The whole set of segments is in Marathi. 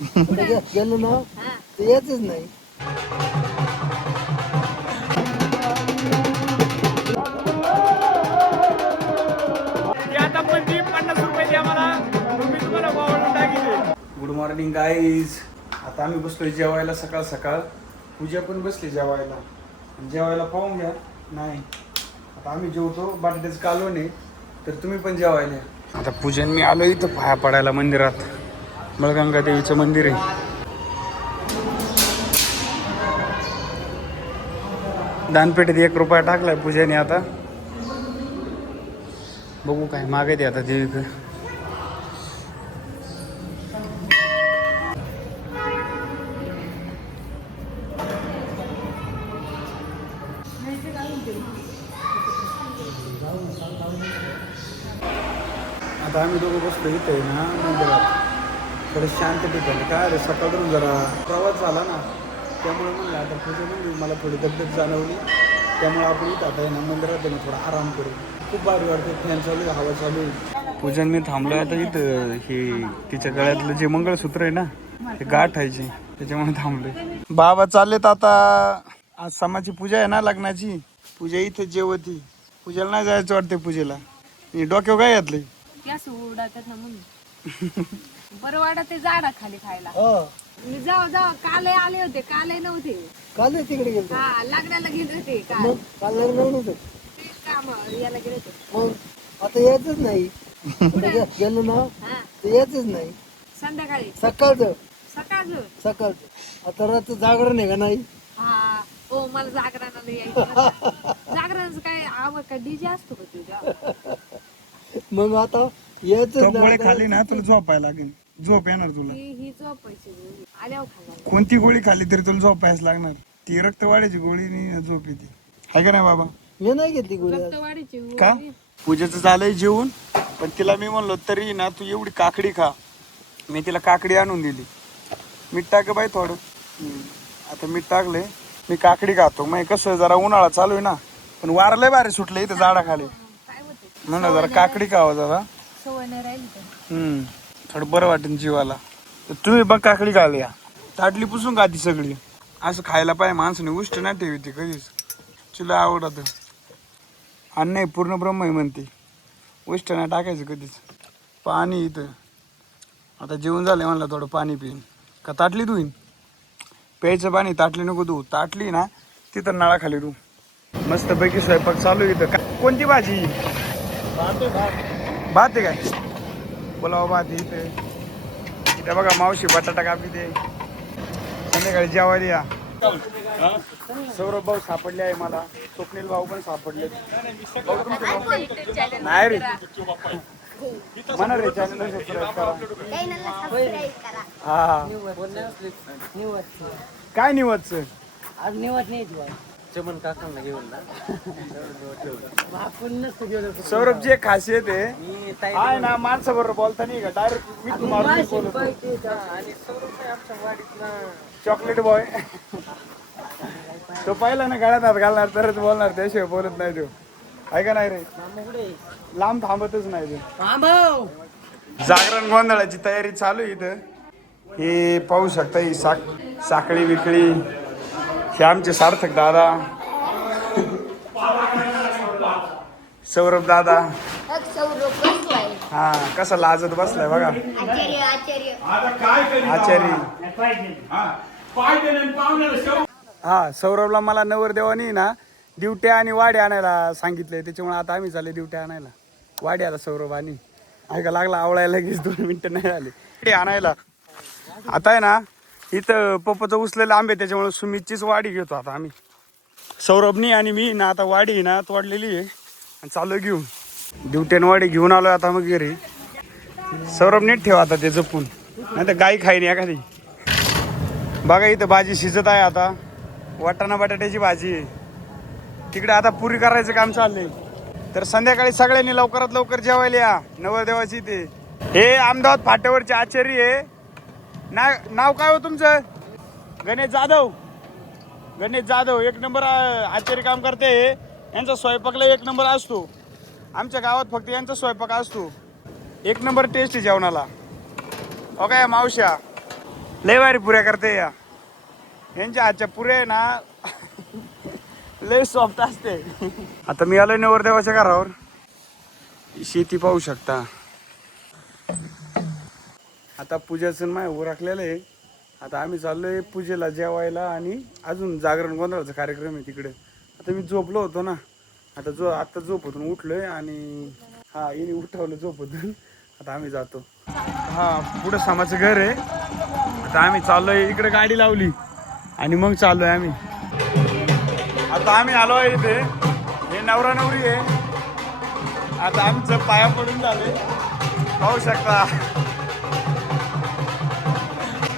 गेलो ना ते यायचंच नाही. आता पण ती 50 रुपये द्या मला, मी तुम्हाला वावरून टाकीले. Good morning guys. आता आम्ही बसलोय जेवायला सकाळ सकाळ. पूजा पण बसली जेवायला. जेवायला पाहून घ्या. नाही आता आम्ही जेवतो, बटाट्याचं कालवण आहे, तर तुम्ही पण जेवायला. आता पूजन मी आलो इथं पाया पडायला मंदिरात. मळगंगा देवीचं मंदिर आहे. दानपेठीत 1 रुपया टाकलाय पूजेने. आता बघू काय मागायते आता देवीकडे. आता आम्ही दोघं बसलो इथे आहे ना मंदिरात, थोडं शांत ठिकाणी. काय रे सकाळून जरा प्रवास झाला ना, त्यामुळे म्हणलं आता पूजा म्हणजे मला थोडी दगदग जाणवली, त्यामुळे आपण इथं आता आहे ना मंदिरात आहे ना थोडा आराम करू. खूप भारी वाटते, फॅन चालू आहे, हवा चालू आहे. पूजन मी थांबलो आता इथं. हे तिच्या गळ्यातलं जे मंगळसूत्र आहे ना ते गाठायचे, त्याच्यामुळे थांबलोय. बाबा चाललेत आता. आज समाची पूजा आहे ना लग्नाची. पूजा इथे जेवती. पूजेला नाही जायचं वाटते. पूजेला डोक्यावर काय घातलंय? गॅस उडातात ना म्हणून. बरं वाटत ते झाडा खाली खायला. मी जाऊ काल आले होते, काल नव्हते. काल तिकडे गेलो. हा लग्नाला गेले होते काल. काल नव्हतं ते काम याला गेले होते. मग आता यायचंच नाही. गेलो ना हा ते यायचंच नाही. संध्याकाळी सकाळचं सकाळचं आता रात्र जागरण आहे का नाही. हा हो मला जागरणाला यायचं. जागरणाचं काय आवड का डीजे असतो का तुझ्या? मग आता यायचंच गोळी खाली ना तुला झोपायला लागेल. झोप येणार तुला. ही झोपायची आल्यावर खाणार. कोणती गोळी खाली तरी तुला झोपायच लागणार. ती रक्तवाढीची गोळी नाही झोप येते. आहे का नाही बाबा? मी नाही घेतली गोळी. रक्तवाढीची का? पूजेचं झालंय जेवून, पण तिला मी म्हणलो तरी ना तू एवढी काकडी खा. मी तिला काकडी आणून दिली. मीठ टाक बाई थोडं. आता मीठ टाकले. मी काकडी खातो. मग कसं जरा उन्हाळा चालू आहे ना, पण वार लय भारी सुटले इथं झाडाखाली. काय होते म्हणलं जरा काकडी खावं जरा. सवय नाही राहिली तर. थोडं बरं वाटेल जीवाला. तर तुम्ही बघ काकडी खाली या. ताटली पुसून खाती सगळी. असं खायला पाहिजे माणसाने. उष्ट नाही ठेवी ती कधीच. तुला आवडत आणि नाही पूर्ण ब्रह्म आहे म्हणते. उष्ट नाही टाकायचं कधीच. पाणी इथं. आता जेवण झालं म्हणलं थोडं पाणी पिईन का ताटली धुईन. प्यायचं पाणी ताटली नको धुऊ. ताटली ना तिथं नळाखाली धू. मस्त पैकी स्वयंपाक चालू इथं. कोणती भाजी? भात आहे काय? पुलाव भात इथे. इथे बघा मावशी बटाटा कापी दे. संध्याकाळी जेवायला या. सौरभ भाऊ सापडले आहे मला. स्वप्नील भाऊ पण सापडले. नाही रे म्हणा रे चॅनल सबस्क्राईब करा. हा काय निवडचं? आज निवड नाही चमन काकांना घेऊन सौरभ जी एक खासियत आहे ना, माणसाबरोबर बोलता नाही का डायरेक्ट मी तुम्हाला चॉकलेट बॉय. तो पाहिला ना गळ्यात हात घालणार तरच बोलणार, त्याशिवाय बोलत नाही तो. आहे का नाही रे? लांब थांबतच नाही तो. जागरण गोंधळाची तयारी चालू आहे इथं. हे पाहू शकता ही साखळी विकळी. हे आमचे सार्थक दादा, सौरभ दादा. हा कसा लाजत बसलाय बघा. आचार्य. हा सौरभला मला नवरदेवानी ना दिवट्या आणि वाडे आणायला सांगितलंय, त्याच्यामुळे आता आम्ही चालले दिवट्या आणायला. वाडे आला सौरभ आणि ऐका लागला आवळायला लगेच 2 मिनिटं नाही आले आणायला. आता आहे ना इथं पप्पाचं उचलेलं आंबे, त्याच्यामुळे सुमितचीच वाडी घेतो आता आम्ही. सौरभनी आणि मी ना आता वाडी ना तोडलेली आहे आणि चालू घेऊन दिवट्यान वाडी घेऊन आलोय आता मग घरी. सौरभ नीट ठेवा आता ते जपून, नाही तर गाई खाईन एखादी. बघा इथं भाजी शिजत आहे आता. वाटाणा बटाट्याची भाजी आहे तिकडे. आता पुरी करायचं काम चाललंय. तर संध्याकाळी सगळ्यांनी लवकरात लवकर जेवायला या नवरदेवाची. ते हे अहमदाबाद फाट्यावरचे आचार्य आहे. नाव काय हो तुमचं? गणेश जाधव. गणेश जाधव 1 नंबर आचार्य काम करते. यांचा स्वयंपाकला 1 नंबर असतो. आमच्या गावात फक्त यांचा स्वयंपाक असतो. 1 नंबर टेस्ट जेवणाला. हो काय मावश्या लय भारी पुऱ्या करते या. यांच्या हातच्या पुऱ्या आहे ना लय सॉफ्ट असते. आता मी आलोय नवरदेवाच्या घरावर. शेती पाहू शकता. आता पूजाचं माय उरकलेलं आहे. आता आम्ही चाललोय पूजेला जेवायला आणि अजून जागरण गोंधळाचा कार्यक्रम आहे तिकडे. आता मी झोपलो होतो ना. आता झोपतून उठलोय आणि हा हिने उठवलं झोपतून. आता आम्ही जातो. हा पुढं सामाचं घर आहे. आता आम्ही चाललोय इकडे गाडी लावली आणि मग चाललोय आम्ही. आता आम्ही आलो आहे इथे. हे नवरा नवरी आहे. आता आमचं पाया पडून झाले पाहू शकता.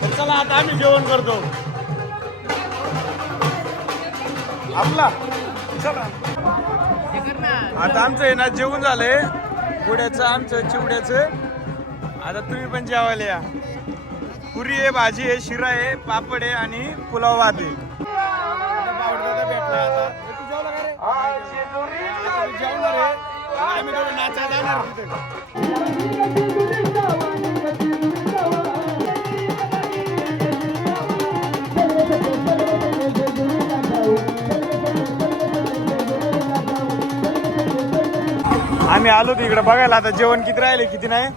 तर चला आता आम्ही जेवण करतो आपला. चला आता आमचं आहे ना जेवण झालंय. पुड्याचं आमचं चिवड्याचं. आता तुम्ही पण जेवायला या. पुरी आहे, भाजी आहे, शिरा आहे, पापड आहे आणि पुलाव भात आहे. भेटला आता जेवणार आहे. आम्ही दोघं नाचायला जाणार तिथे. आम्ही आलो तिकडे बघायला. आता जेवण किती राहिले किती नाही.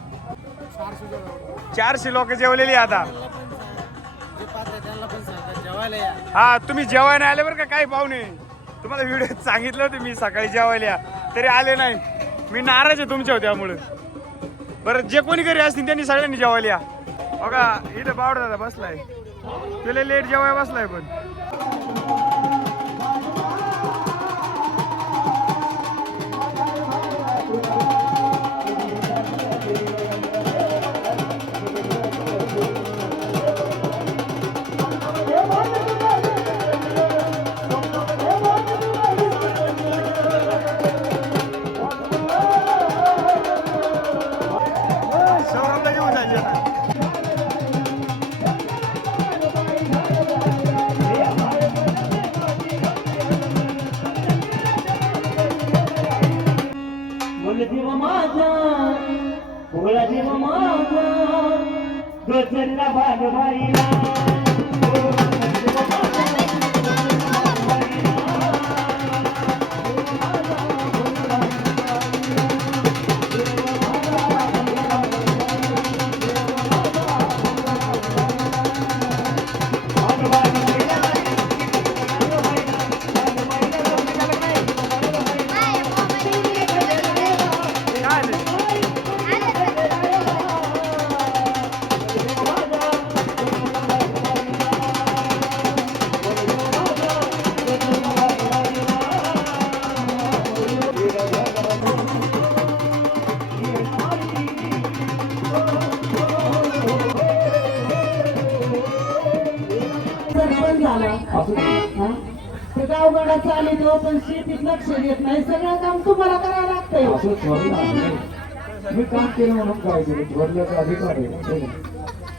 400 लोक जेवलेली आता. हा तुम्ही जेवायला आले बरं का काही पाहुणे. तुम्हाला व्हिडिओ सांगितलं होतं मी सकाळी जेवायला तरी आले नाही. मी नाराज आहे तुमच्या त्यामुळे. बरं जे कोणी घरी असतील त्यांनी सगळ्यांनी जेवायला या. बघा इथं बावडा दादा बसलाय. तुला लेट जेवाय बसलाय पण. गावगाडा चालितो पण शेतीत लक्ष देत नाही. सगळं काम तुम्हाला करावं लागतंय. मी काम केलं म्हणून काय केलं थोरल्याचा अधिकार आहे.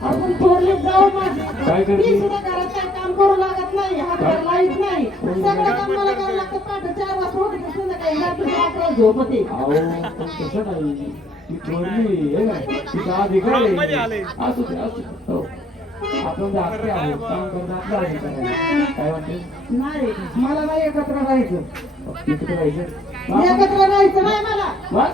आपण थोरले जाऊ काय करते? सुद्धा घरात काय काम करू लागत नाही. हातभार लाईत नाही. सगळं काम मला करावं लागतं. पहाटे 4 वाजता उठते संध्याकाळी रात्री 8 वाजता झोपते. अहो पण तसं नाही. ती थोरली आहे ना तिचा अधिकार आहे. असू दे असू दे. हो आपण धाकटे आहोत. काम करणं आपला अधिकार आहे. काय म्हणते? नाही मला नाही एकत्र राहायचं. तिकडे राहायचं एकत्र राहायचं नाही मला. बस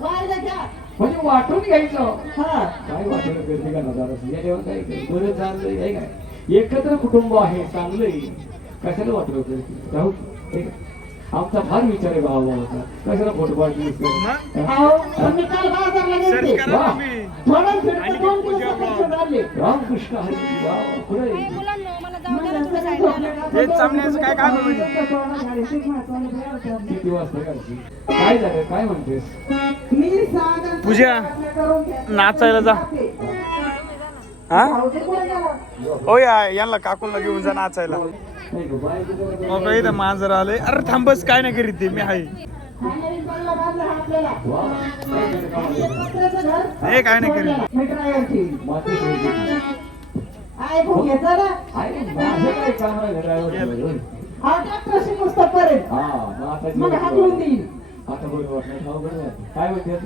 वायदा घ्या म्हणजे वाटून घ्यायचं. हा काय वाटणं गर्दी करणार याच्यावर काय बरं चाललंय काय काय एकत्र कुटुंब आहे चांगलंय. कशाला वाटलं होतं राहू ठीक आहे. आमचा फार विचार आहे भावाचा. कशाला फोटो पाठवली अहो मी काल बाजारला गेलते. थोडं फिरतो 2 किलो झाले. रामकृष्ण हरी वा कुठे मुलांना मला जाऊ द्या ना तुम्ही साईडला. हे चांगल्याचं काय काम आहे म्हणजे? किती वाजता करायची काय झालं काय म्हणतेस? पूजा नाचायला जा. हा हो यांना काकूनला घेऊन जा नाचायला. मग इथं मांजर आले. अरे थांबस काय नाही करीत ते मी आहे. हे काय नाही करीत. काय म्हणते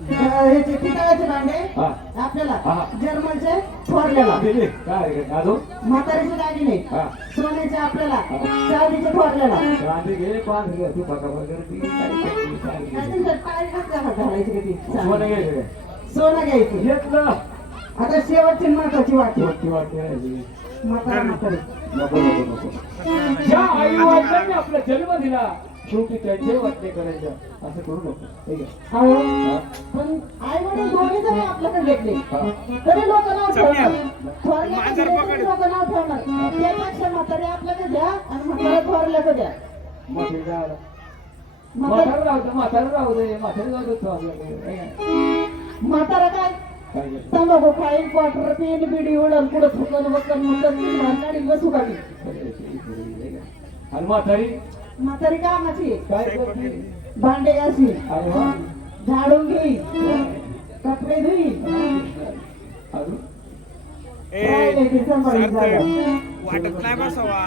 ह्याचे पितळाचे भांडे हा आपल्याला हा. जर्मनचे थोरल्याला दिले काय अजून म्हातारीचे दागिने हा सोन्याचे आपल्याला चांदीचे थोरल्याला गांधी घे पाच घे तू फका वगैरे ती काय करते, काय करते. आणि तुमच्या पायात घालायची का ती सोनं चांदी? घ्यायचं काय? सोनं घ्यायचं घेतलं आता शेवटची महत्वाची वाटते वाटते वाटते म्हातारा म्हातारी नको नको नको ज्या आई वडिलांनी आपला जन्म दिला शेवटी त्यांचे वाटणे करायचं असं करू नको ठीक आहे अहो हा? पण आई वडील दोन्ही जरी आपल्याकडे भेटले हा. तरी लोक नाव ठेवणार थोरल्याकडे लोक नाव ठेवणार त्यापेक्षा म्हातारी आपल्याकडे द्या आणि म्हातारा थोरल्याकडे द्या म्हातारी जायला. म्हातारा म्हातारं राहू दे म्हातारं राहू दे म्हातारी जाऊ दे आपल्याकडे काय काय? म्हातारा काय काय करते? तंबाखू खाईन क्वार्टर पेन बिडी उडल पुढे थुकन वकन मुकन भांडाडी बसू गाडी आणि म्हातारी म्हातारी कामाची आहे. काय करते भांडे घासी अरे वा झाडून घेईल कपडे धुईल अजून राहिले ते सांभाळून जागा. वाटत नाही बसावा.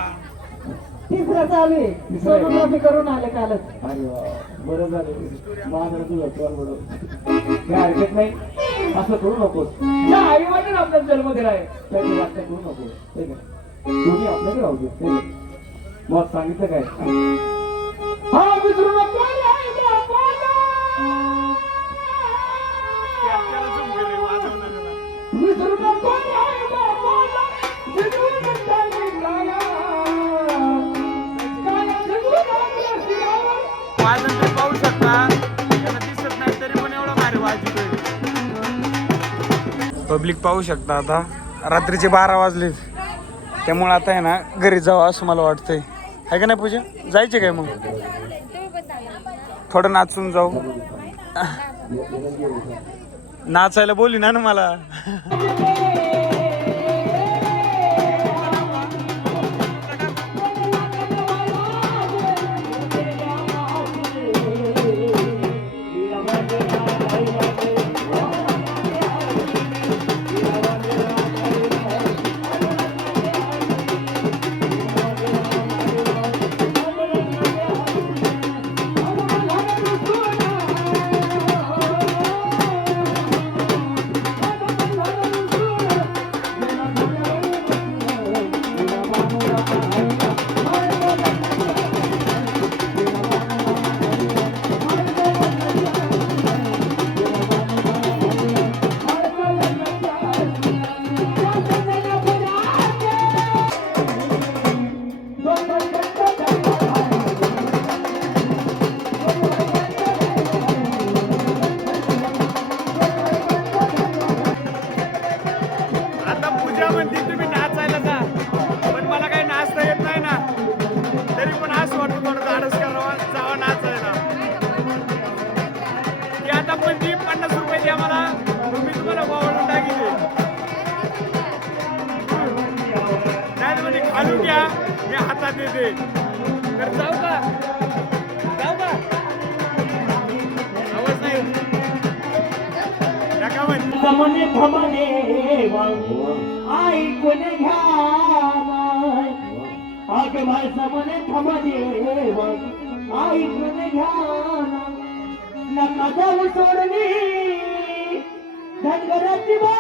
तिसरं चालू आहे सोनोग्राफी करून आले कालच अरे वा बरं झालं माझं तुझं टोल बरोबर काय हरकत नाही असं करू नकोस ज्या आई वडील आपल्याला जन्म दिलाय त्याची वाटण्या करू नकोस ठीक आहे तुम्ही आपल्याकडे राहू दे ठीक आहे मग सांगितलं काय हा विसरू नको रे बाबाला. विसरू नको रे बाबाला. विसरू नको रे बाबाला. वाजन तुम्ही पाहू शकता, त्याला दिसत नाही तरी पण एवढा भारी वाजतोय. पब्लिक पाहू शकता. आता रात्रीचे 12 वाजले, त्यामुळे आता आहे ना घरी जावं असं मला वाटतंय. आहे का नाही पूजा? जायचे काय मग? थोडं नाचून जाऊ. नाचायला बोली ना मला. घालून घ्या, मी हातात देते. तर जाऊ का? जाऊ का? आवाज नाही नका म्हणे. समने थमने ऐकून घ्या आगे भाई समने थमने ऐकून घ्या नका जाऊ सोडली धनगराची बा.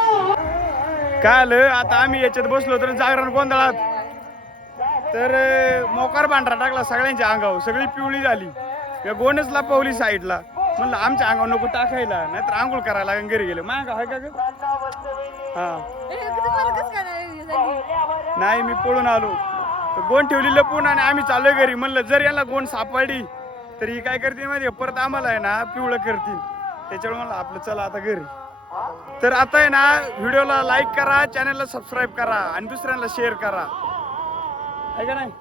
काय आलं आता आम्ही याच्यात बसलो तर जागरण गोंधळात, तर मोकार पांढरा टाकला सगळ्यांच्या अंगावर, सगळी पिवळी झाली. या गोंडच लपवली साईडला. म्हणलं आमच्या अंगावर नको टाकायला, नाहीतर आंघोळ करायला लागेल. घरी गेले मागा आहे का ग? हा नाही, मी पळून आलो. गोंड ठेवली लपून आणि आम्ही चाललोय घरी. म्हणलं जर याला गोंड सापडली तर ही काय करते माहिती, परत आम्हाला आहे ना पिवळं करतील. त्याच्यामुळे म्हणलं आपलं चला आता घरी. तर आता आहे ना व्हिडिओला लाईक करा, चॅनलला सबस्क्राईब करा आणि दुसऱ्यांना शेअर करा, आहे का नाही?